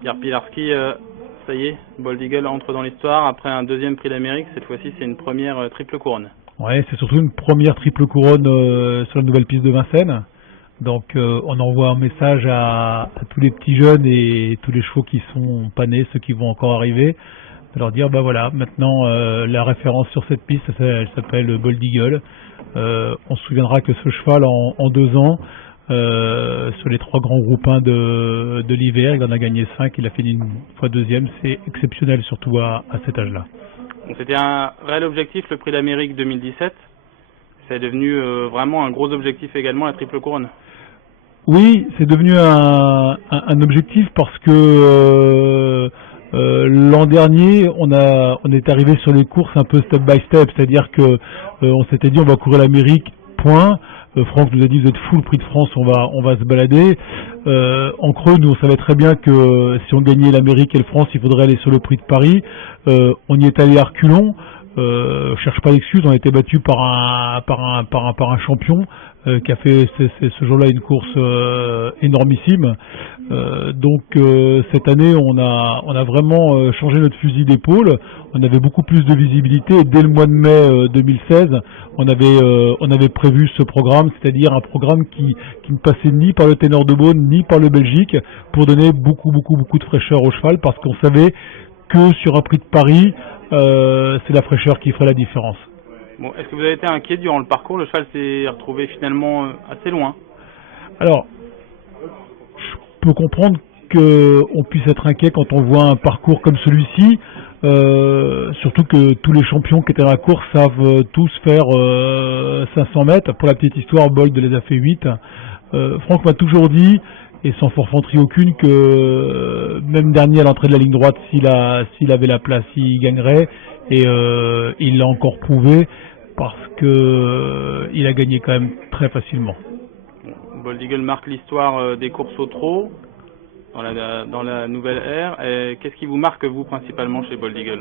Pierre Pilarski, ça y est, Bold Eagle entre dans l'histoire après un deuxième prix d'Amérique. Cette fois-ci, c'est une première triple couronne. Ouais, c'est surtout une première triple couronne sur la nouvelle piste de Vincennes. Donc on envoie un message à tous les petits jeunes et tous les chevaux qui sont pas nés, ceux qui vont encore arriver, de leur dire bah voilà, maintenant la référence sur cette piste, elle s'appelle Bold Eagle. On se souviendra que ce cheval en 2 ans, sur les 3 grands groupes 1 de l'hiver, il en a gagné 5, il a fini une fois deuxième, c'est exceptionnel surtout à cet âge-là. C'était un réel objectif, le prix d'Amérique 2017. C'est devenu vraiment un gros objectif également, la triple couronne. Oui, c'est devenu un objectif parce que l'an dernier, on est arrivé sur les courses un peu step by step, c'est-à-dire que on s'était dit on va courir l'Amérique, point. Franck nous a dit vous êtes fou, le prix de France, on va se balader. En creux, nous on savait très bien que si on gagnait l'Amérique et le France, il faudrait aller sur le prix de Paris. On y est allé à reculons. Cherche pas d'excuses, on a été battu par un champion qui a fait ce jour-là une course énormissime. Donc cette année, on a vraiment changé notre fusil d'épaule. On avait beaucoup plus de visibilité. Et dès le mois de mai 2016, on avait prévu ce programme, c'est-à-dire un programme qui ne passait ni par le Ténor de Beaune ni par le Belgique, pour donner beaucoup de fraîcheur au cheval, parce qu'on savait que sur un prix de Paris, c'est la fraîcheur qui ferait la différence. Bon, est-ce que vous avez été inquiet durant le parcours? Le cheval s'est retrouvé finalement assez loin. Alors, je peux comprendre qu'on puisse être inquiet quand on voit un parcours comme celui-ci, surtout que tous les champions qui étaient dans la course savent tous faire 500 mètres. Pour la petite histoire, Bold les a fait 8. Franck m'a toujours dit, et sans forfanterie aucune, que même dernier à l'entrée de la ligne droite, s'il avait la place, il gagnerait, et il l'a encore prouvé parce que il a gagné quand même très facilement. Bold Eagle marque l'histoire des courses au trot dans la nouvelle ère. Qu'est-ce qui vous marque vous principalement chez Bold Eagle?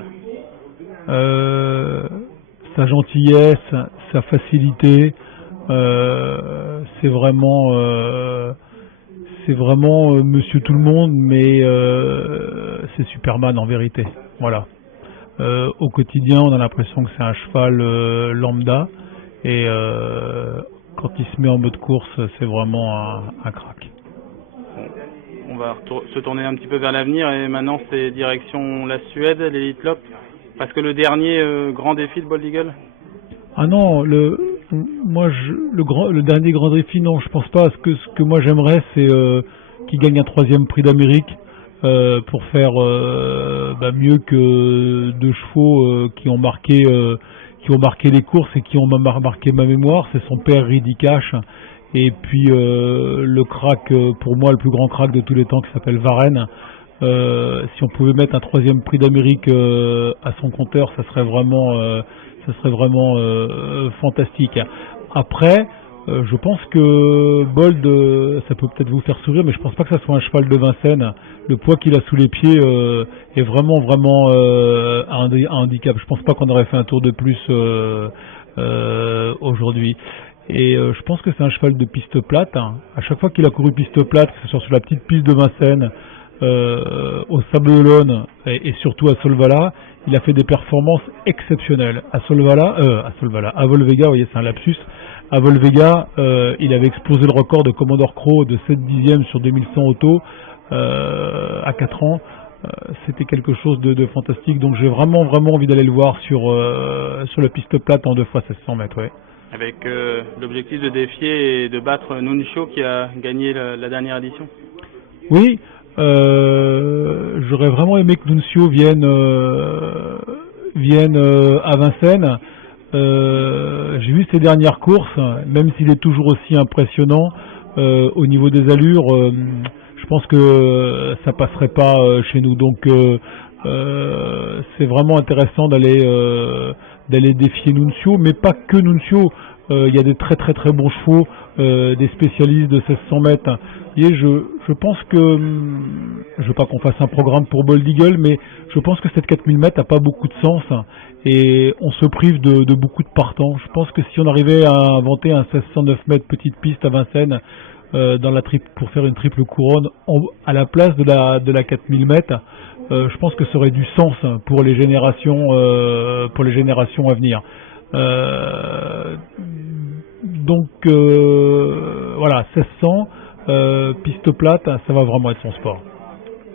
Sa gentillesse, sa facilité, c'est vraiment Monsieur Tout le Monde, mais c'est Superman en vérité. Voilà. Au quotidien, on a l'impression que c'est un cheval lambda, et quand il se met en mode course, c'est vraiment un crack. On va se tourner un petit peu vers l'avenir, et maintenant c'est direction la Suède, l'Elite Lopp, parce que le dernier grand défi de Bold Eagle. Ah non, le dernier grand défi, non, je pense pas. Ce que moi j'aimerais, c'est qu'il gagne un 3e prix d'Amérique pour faire mieux que 2 chevaux qui ont marqué les courses et qui ont marqué ma mémoire. C'est son père Riddy Cash, et puis le crack, pour moi le plus grand crack de tous les temps, qui s'appelle Varenne. Si on pouvait mettre un 3e prix d'Amérique à son compteur, ça serait vraiment fantastique. Après, je pense que Bold, ça peut peut-être vous faire sourire, mais je pense pas que ça soit un cheval de Vincennes. Le poids qu'il a sous les pieds est vraiment un handicap. Je pense pas qu'on aurait fait un tour de plus aujourd'hui. Et je pense que c'est un cheval de piste plate. À chaque fois qu'il a couru piste plate, que ce soit sur la petite piste de Vincennes, au Sable d'Olonne et surtout à Solvala, il a fait des performances exceptionnelles. À Volvega, vous voyez, c'est un lapsus. À Volvega, il avait explosé le record de Commodore Crow de 7 dixièmes sur 2100 autos à 4 ans. C'était quelque chose de fantastique. Donc j'ai vraiment envie d'aller le voir sur la piste plate en 2 fois 1600 mètres. Ouais. Avec l'objectif de défier et de battre Nuncio qui a gagné la dernière édition. Oui. J'aurais vraiment aimé que Nuncio vienne à Vincennes. J'ai vu ses dernières courses, même s'il est toujours aussi impressionnant au niveau des allures, je pense que ça passerait pas chez nous. Donc c'est vraiment intéressant d'aller défier Nuncio, mais pas que Nuncio. Il y a des très bons chevaux, des spécialistes de 1600 mètres. Et je pense que, je veux pas qu'on fasse un programme pour Bold Eagle, mais je pense que cette 4000 mètres n'a pas beaucoup de sens, et on se prive de beaucoup de partants. Je pense que si on arrivait à inventer un 1609 mètres petite piste à Vincennes, pour faire une triple couronne à la place de la 4000 mètres. Je pense que ça aurait du sens pour les générations à venir. Donc voilà, 1600 piste plate, ça va vraiment être son sport.